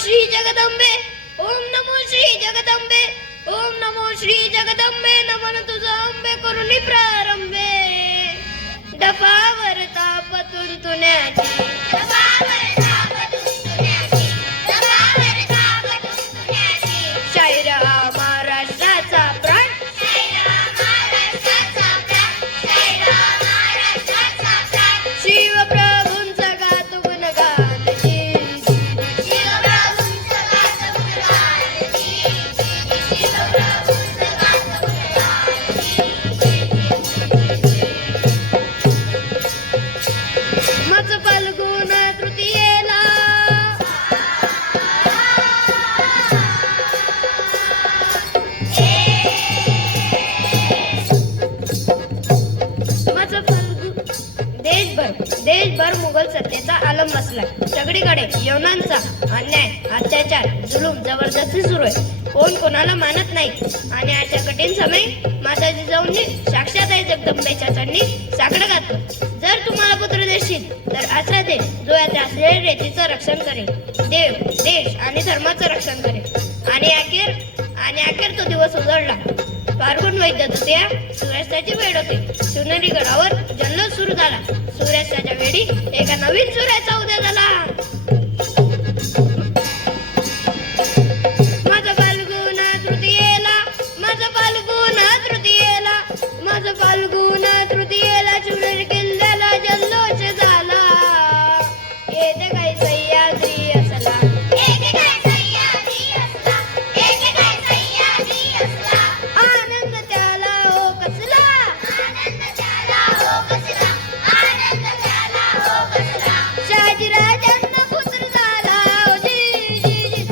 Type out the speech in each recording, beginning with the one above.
श्री जगदंबे, ओम नमो श्री जगदंबे, ओम नमो श्री जगदंबे, नमन तुझं अंबे करुणी प्रारंभे. डफावर तापतून तुण्याची, शाहीर हा महाराष्ट्राचा प्राण, शिवप्रभूंचा गातो गुणगान. मज फाल्गुन तृतीयेला, देशभर मुघल सत्तेचा आलम बसला. सगळीकडे यवनांचा अन्याय, अत्याचार, जुलूम, जबरदस्ती सुरू आहे. कोण कोणाला मानत नाही. आणि अशा कठीण समय माता जिजाऊंनी साक्षात आई जगदंबेच्या चरणी साकडं घातलं. जर तुम्हाला पुत्र देशील तर असा दे जो याच्या असलेल्या रेतीचं रक्षण करेल, देव, देश आणि धर्माचं रक्षण करेल. आणि अखेर तो दिवस उजळला. फाल्गुन वैद्य तृतीया, सूर्यास्ताची वेळ होती. शिवनेरी गडावर जल्लोष सुरू झाला. सूर्यास्ताच्या वेळी एका नवीन सूर्याचा उदय झाला. माझं फाल्गुन तृतीयेला, माझं फाल्गुन तृतीयेला, माझं फाल्गुन तृतीयेला शिवनेरी किल्ल्याला जल्लोष झाला. येते काय सह्याद्री असला, आनंद त्याला हो कसला, शहाजीराजांना पुत्र झाला. जी जी जी,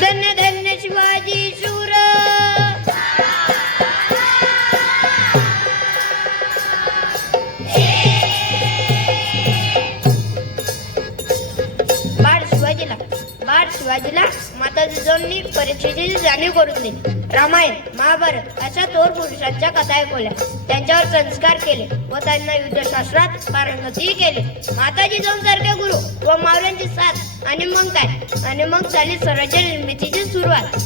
धन्य धन्य शिवाजी शूर. बाळ शिवाजीला माता जिजाऊंनी परीक्षेची जाणीव करून दिली. रामायण, महाभारत अशा थोर पुरुषांच्या कथा ऐकवल्या. त्यांच्यावर संस्कार केले व त्यांना युद्धशास्त्रात पारंगतही केले. माता जिजाऊंसारखे गुरु व मावळ्यांची साथ. आणि मग झाली स्वराज्य निर्मितीची सुरुवात.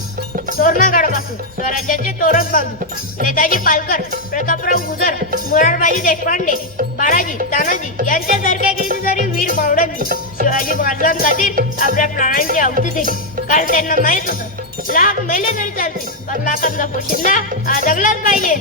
तोरणागडापासून स्वराज्याचे तोरण बांधून नेताजी पालकर, प्रतापराव गुजर, मोरारबाजी देशपांडे, बाळाजी, तानाजी यांच्यासारख्या कितीतरी वीर मावळ्यांनी शिवाजी महाराजांखातीर आपल्या प्राणांची आहुती दिली. कारण त्यांना माहित होतं लाख मेले तरी चालतील, पण लाखांचा पोशिंदा जगलाच पाहिजे.